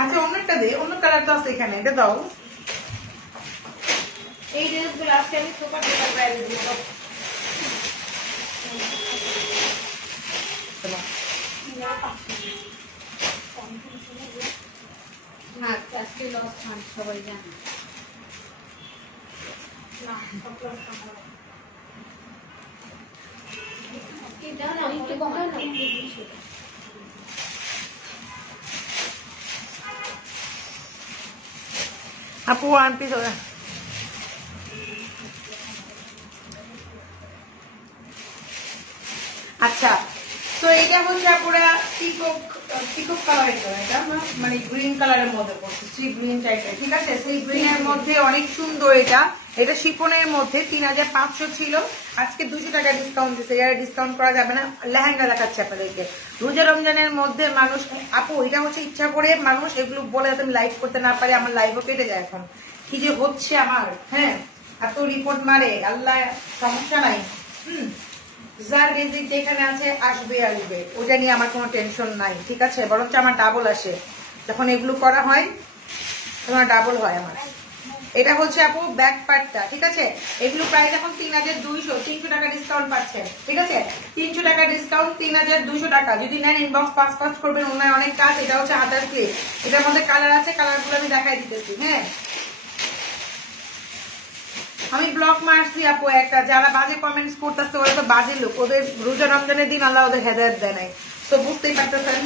আচ্ছা অন্যটা দে, অন্য কালার তো আছে এখানে, এটা দাও। এই ড্রেসগুলো আজকে আমি সুপার ডুপার প্রাইসে দিব, আজকে লস খান সবাই জানে না, আপু 1 পিস, আচ্ছা তো এটা হচ্ছে পুরা পিকক কালার, এটা মানে গ্রিন কালারের মধ্যে পড়ছে, সি গ্রিন টাইপের, ঠিক আছে। সেই গ্রিনের মধ্যে অনেক সুন্দর। এটা শিফনের মধ্যে 3500 ছিল, আজকে 200 টাকা ডিসকাউন্ট দিচ্ছে। এর ডিসকাউন্ট করা যাবে না। লেহেঙ্গা দেখাচ্ছে আপনাদেরকে রোজা রমজানের মধ্যে। মানুষ আপু এটা হচ্ছে ইচ্ছা করে মানুষ এগুলো বলে যাতে আমি লাইভ করতে না পারি, আমার লাইভও কেটে যায় এখন, কি যে হচ্ছে আমার। হ্যাঁ, এত রিপোর্ট মারে আল্লাহ, সমস্যা নাই। যার রিজিক যেখানে আছে আসবে, ওটা নিয়ে আমার কোনো টেনশন নাই, ঠিক আছে। বরঞ্চ আমার ডাবল আসে যখন এগুলো করা হয়, তোমার ডাবল হয় আমার। এটা হচ্ছে আপু ব্যাক পার্টটা, ঠিক আছে। এগুলো প্রাইস এখন 3200, 300 টাকা ডিসকাউন্ট পাচ্ছেন, ঠিক আছে। 300 টাকা ডিসকাউন্ট, 3200 টাকা। যদি নেন ইনবক্স পাস করবেন, ওনার অনেক কাজ। এটা হচ্ছে হাতার স্লিভ, এটার মধ্যে কালার আছে, কালারগুলো আমি দেখাই দিতেছি। হ্যাঁ, আমি ব্লক মারছি আপু একটা, যারা বাজে কমেন্টস করতেছে ওরা তো বাজে লোক, ওদের রোজা রমজানের দিন আল্লাহ ওদের হেদায়েত দেয় নাই, তো বুঝতেই পারতেছেন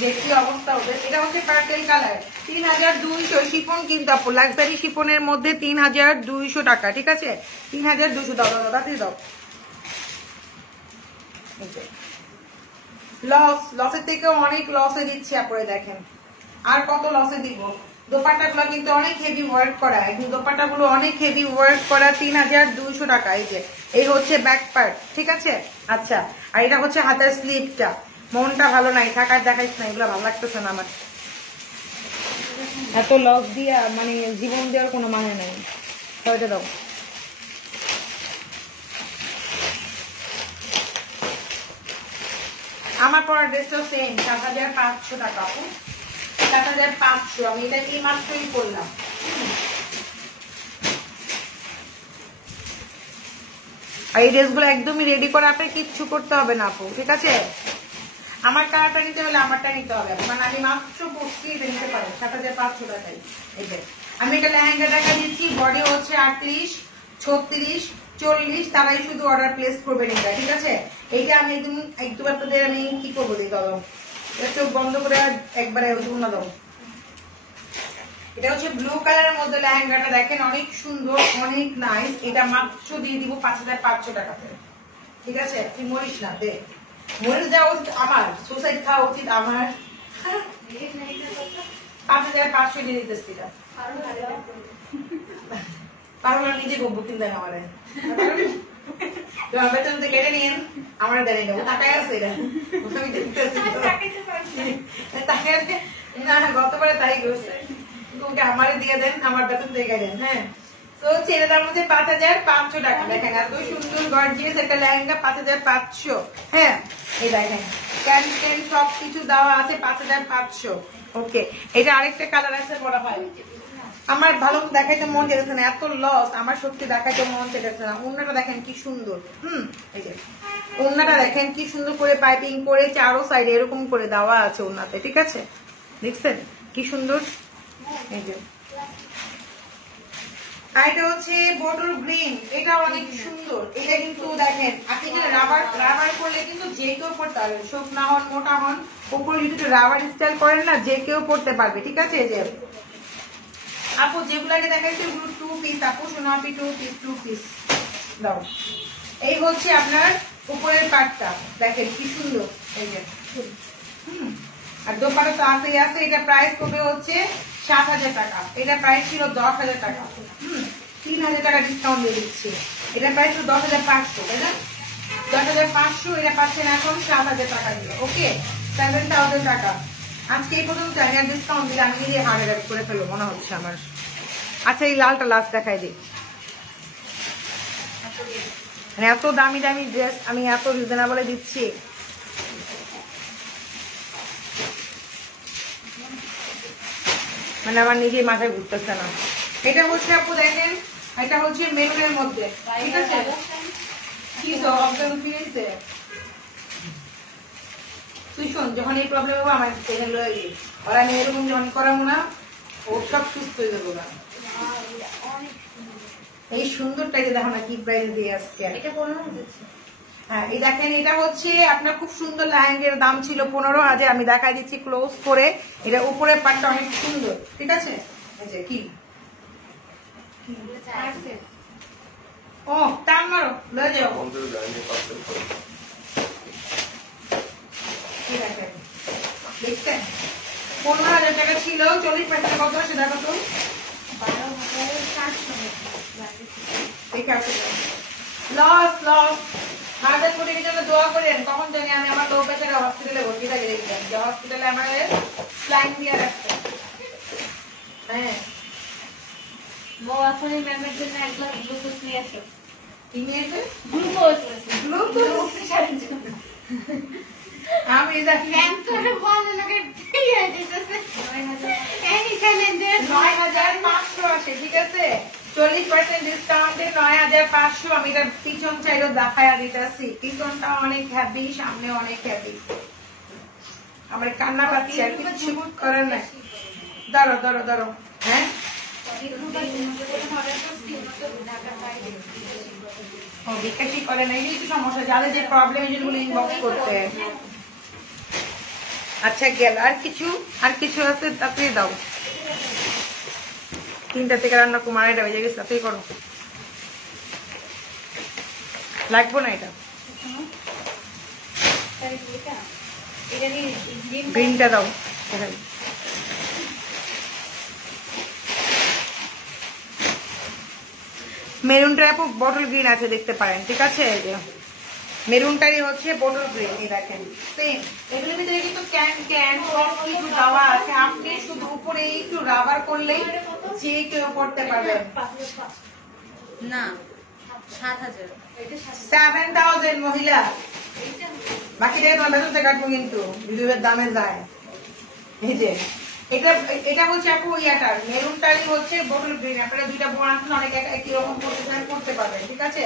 যে কি অবস্থা ওদের। এটা হচ্ছে পার্পল কালার, 3200 শিফন, কিন্তু আপু লাক্সারি শিফনের মধ্যে 3200 টাকা, ঠিক আছে। 3200 দাও, তাড়াতাড়ি দাও। লসের থেকেও অনেক লসে দিচ্ছি আপনারা, দেখেন আর কত লসে দিব। দোপাট্টাগুলো কিন্তু অনেক হেভি ওয়ার্ক করা, এখন দোপাট্টাগুলো অনেক হেভি ওয়ার্ক করা, 3200 টাকা। এই হচ্ছে ব্যাক পার্ট, ঠিক আছে। আচ্ছা, আর এটা হচ্ছে হাতের স্লিভটা। মনটা ভালো নাই, থাকার দেখাইছ না, এগুলো ভালো লাগতেছে না আমার। এত লস দিয়া মানে জীবন দেওয়ার কোনো মানে নাই। ছয়টা দাও। আমার পড়ার ড্রেসটাও সেম, 7500 টাকা, 7500। আমি এটা এই মাত্রই করলাম। আর এই ড্রেসগুলো একদমই রেডি করে আপনার কিচ্ছু করতে হবে না আপু, ঠিক আছে। আমার কালারটা নিতে হলে আমারটা নিতে হবে, মানে আমি মাত্র পড়ছি, এটা নিতে পারেন 7500 টাকায়। এই যে আমি এটা লেহেঙ্গা দেখা দিচ্ছি, বডি হচ্ছে 38, 36, 40, তারাই শুধু অর্ডার প্লেস করবেন এটা, ঠিক আছে। এইটা আমি একদম আপনাদের আমি কি করবো দিই, দাও চোখ বন্ধ করে একবারে উন্না দাও। এটা হচ্ছে ব্লু কালারের মধ্যে লেহেঙ্গাটা, দেখেন অনেক সুন্দর, অনেক নাইস। এটা মাত্র দিয়ে দিব 5500 টাকাতে, ঠিক আছে। তুই মরিস না, দে, মরিস দেওয়া উচিত আমার, সোসাইটি খাওয়া উচিত আমার। 5500 দিয়ে দিতেছি। পারো নিজে গম্বুতিন দেন আমার বেতন তো কেটে নিন, আমার দেয় নেবো, টাকায় আছে এটা না, গতবারে তাই করছে, আমার দিয়ে দেন, আমার বেতন দেখে দেন। হ্যাঁ, তো ছেলেটার মধ্যে 5500 টাকা। দেখেন এত সুন্দর গর্জিয়াস একটা লেহেঙ্গা, 5500। হ্যাঁ, এই দেখেন ক্যান সব কিছু দেওয়া আছে, 5500। ওকে, এটা আরেকটা কালার আছে, বড় হয় আমার ভালো দেখাইতে মন চেয়েছে না, এত লস আমার সত্যি দেখাইতে মন চেয়েছে না। ওড়নাটা দেখেন কি সুন্দর, এই যে ওড়নাটা দেখেন কি সুন্দর করে পাইপিং করে চারো সাইডে এরকম করে দেওয়া আছে ওড়নাতে, ঠিক আছে। দেখছেন কি সুন্দর। এই যে আর এটা হচ্ছে বটল গ্রিন, এটা অনেক সুন্দর। এটা কিন্তু দেখেন আপনি যে রাবার করলে কিন্তু যে কেউ পড়তে পারবে, শুকনা হন মোটা হন, উপরে যদি রাবার স্টাইল করেন না, যে কেউ পড়তে পারবে, ঠিক আছে। এই যে আপু যেগুলাকে দেখাইছে ওগুলো 2 পিস, আপু সোনাপি 2 পিস দাও। এই হচ্ছে আপনার উপরের পাটটা, দেখেন কি সুন্দর। এই যে আর দোপাটা তো আসেই আছে। এটা প্রাইস কবে হচ্ছে 7000 টাকা, এটা প্রাইস ছিল 10000 টাকা। 3000 টাকা ডিসকাউন্ট দিয়ে দিচ্ছি। এটা প্রাইস ছিল 10500, তাই না? 10500, এটা পাচ্ছেন এখন 7000 টাকা দিয়ে। ওকে, 7000 টাকা। আজকে এই পর্যন্ত আমি আর ডিসকাউন্ট দিলে আমি নিজে হার্ড করে ফেলবো মনে হচ্ছে আমার। আচ্ছা, এই লালটা লাস্ট দেখাই দিই। মানে এত দামি দামি ড্রেস আমি এত রিজনেবলে দিচ্ছি, মানে আমার নিজেই মাথায় ঘুরতেছে না। এটা হচ্ছে আপু দেখেন, এটা হচ্ছে মেরুনের মধ্যে, ঠিক আছে। কি তো অবদান ফিরেছে তুই শোন, যখন এই প্রবলেম হবে আমার ট্রেনে লয়ে গিয়ে ওরা আমি এরকম যখন করাবো না, ও সব সুস্থ হয়ে যাবো না। এই সুন্দরটাকে দেখো না কি প্রাইস দিয়ে আসছে। হ্যাঁ, এই দেখেন এটা হচ্ছে আপনার খুব সুন্দর লেহেঙ্গার দাম ছিল 15000। আমি দেখাই দিচ্ছি ক্লোজ করে। এটা উপরের পাটটা অনেক সুন্দর, ঠিক আছে। এই যে কি ও টান মারো, লয়ে যাও। দেখেন দেখছেন 15,000 টাকা ছিল 40% কত সেটা কত 12,400 লস লস হার্টের প্রতির জন্য দোয়া করেন কখন জানি আমি আমার লো প্রেসারে হসপিটালে ভর্তি থাকি দেখবেন যে হসপিটালে আমাদের স্লাইন দিয়ে রাখছে হ্যাঁ মো এখনই ম্যামের জন্য এক গ্লাস গ্লুকোজ নিয়ে আসো কি নিয়েছে গ্লুকোজ গ্লুকোজ আমি দেখেন করে বলে লোকে ঠিক আছে 9,500 আসে ঠিক আছে 40% ডিসকাউন্টে 9,500 আমি এটা পিছন চাইলেও দেখায়া দিতেছি পিছনটা অনেক হ্যাপি সামনে অনেক হ্যাপি আমার কান্না পাচ্ছি আর কিছু করার নাই ধরো ধরো ধরো হ্যাঁ ও বিকাশই করে না এই সমস্যা যাদের যে প্রবলেম যেগুলো ইনবক্স করতে আচ্ছা গেল আর কিছু আছে তাতে দাও 3টা থেকে রান্না কুমার এটা হয়ে গেছে তাতেই করো লাগবো না এটা গ্রিনটা দাও মেরুনটা বটল গ্রিন আছে দেখতে পারেন ঠিক আছে মেরুনটারই হচ্ছে বটল গ্রিন এই দেখেন সেম এগুলোর ভিতরে কিন্তু ক্যান সব কিছু দেওয়া আছে আপনি শুধু উপরে একটু রাবার করলেই যে কেউ করতে পারবেন না 7,000 7,000 মহিলা বাকি টাকা তোমার বেতন থেকে কাটবো কিন্তু ভিডিওর দামে যায় এই যে এটা হচ্ছে আপু ইয়াটার মেরুনটারই হচ্ছে বটল গ্রিন আপনারা দুইটা বোন আনছেন অনেক একই রকম করতে পারবেন ঠিক আছে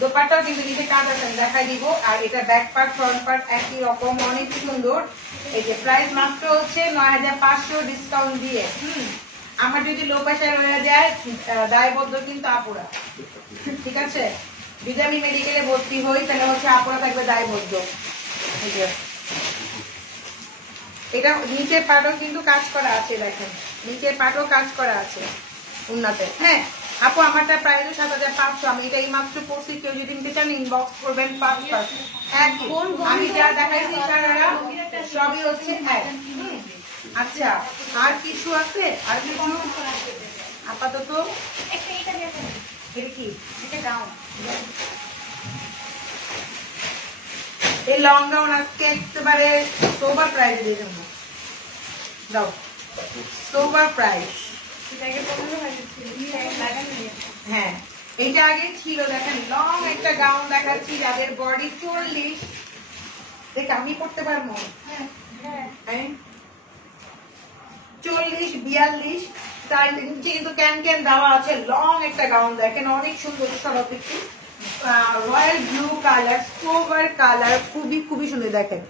দোপাট্টাও কিন্তু নিচে কাজ আছে দেখাই দিব আর এটা ব্যাক পার্ট ফ্রন্ট পার্ট একই রকম অনেক সুন্দর এই যে প্রাইস মাত্র হচ্ছে 9,500 ডিসকাউন্ট দিয়ে আমার যদি লো প্রেসার হয়ে যায় দায়বদ্ধ কিন্তু আপুরা ঠিক আছে যদি আমি মেডিকেলে ভর্তি হই তাহলে হচ্ছে আপুরা থাকবে দায়বদ্ধ এই যে এটা নিচের পাটও কিন্তু কাজ করা আছে দেখেন নিচের পাটও কাজ করা আছে উন্নতে হ্যাঁ আপু আমারটা প্রায় 7,500 আমি এটা এই মাত্র পড়ছি কেউ যদি নিতে চান ইনবক্স করবেন 5 আমি যা দেখাইছি সারারা সবই হচ্ছে আচ্ছা আর কিছু আছে আর কিছু আপাতত এটা কি এটা গাউন এই লং গাউন আজকে একেবারে সোবার প্রাইস দিয়ে দেবো দাও সোবার প্রাইস হ্যাঁ এটা আগে ছিল দেখেন লং একটা গাউন দেখাচ্ছি যাদের বডি 40 দেখ আমি পড়তে পারবো হ্যাঁ 40-42 তাই নিচে কিন্তু ক্যান দেওয়া আছে লং একটা গাউন দেখেন অনেক সুন্দর সরব একটু royal blue colour sober colour খুবই খুবই সুন্দর দেখেন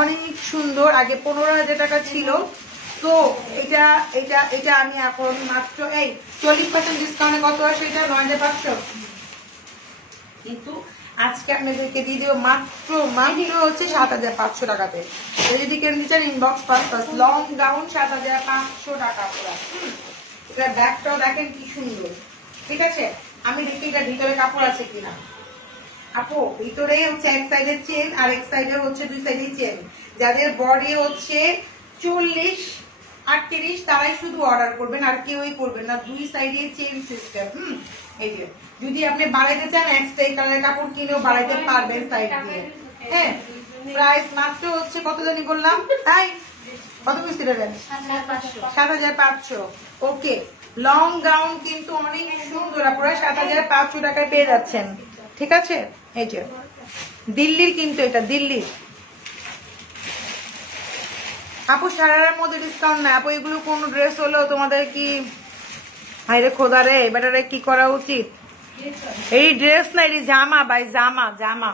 অনেক সুন্দর আগে 15,000 টাকা ছিল তো এটা এটা এটা আমি এখন মাত্র এই 40% ডিসকাউন্টে কত আসে এটা 9,500 কিন্তু আজকে আপনাদেরকে দিয়ে দেবো মাত্র হচ্ছে 7,500 টাকাতে যদি কেউ নিচে ইনবক্স পাস লং গাউন 7,500 টাকা পুরা এটা ব্যাগটাও দেখেন কি সুন্দর ঠিক আছে আমি দেখি এটা ভিতরে কাপড় আছে কিনা আপু ভিতরে হচ্ছে এক সাইডের চেন আর এক সাইডে হচ্ছে দুই সাইডে চেন যাদের বডি হচ্ছে 40-38 তারাই শুধু অর্ডার করবেন আর কেউই করবেন না দুই সাইডে চেন সিস্টেম এই যে যদি আপনি বাড়াইতে চান এক্সট্রা এই কালারের কাপড় কিনেও বাড়াইতে পারবেন সাইড দিয়ে হ্যাঁ প্রাইস মাত্র হচ্ছে কত জানি বললাম তাই কত পিস দেবেন 7,500 ওকে লং গাউন কিন্তু অনেক সুন্দর আপনারা 7,500 টাকায় পেয়ে যাচ্ছেন ঠিক আছে এই যে দিল্লির কিন্তু এটা দিল্লির আপু সারার মধ্যে ডিসকাউন্ট নাই আপু এগুলো কোন ড্রেস হলো তোমাদের কি হাইরে খোদা রে বেটারে কি করা উচিত এই ড্রেস না এই জামা ভাই জামা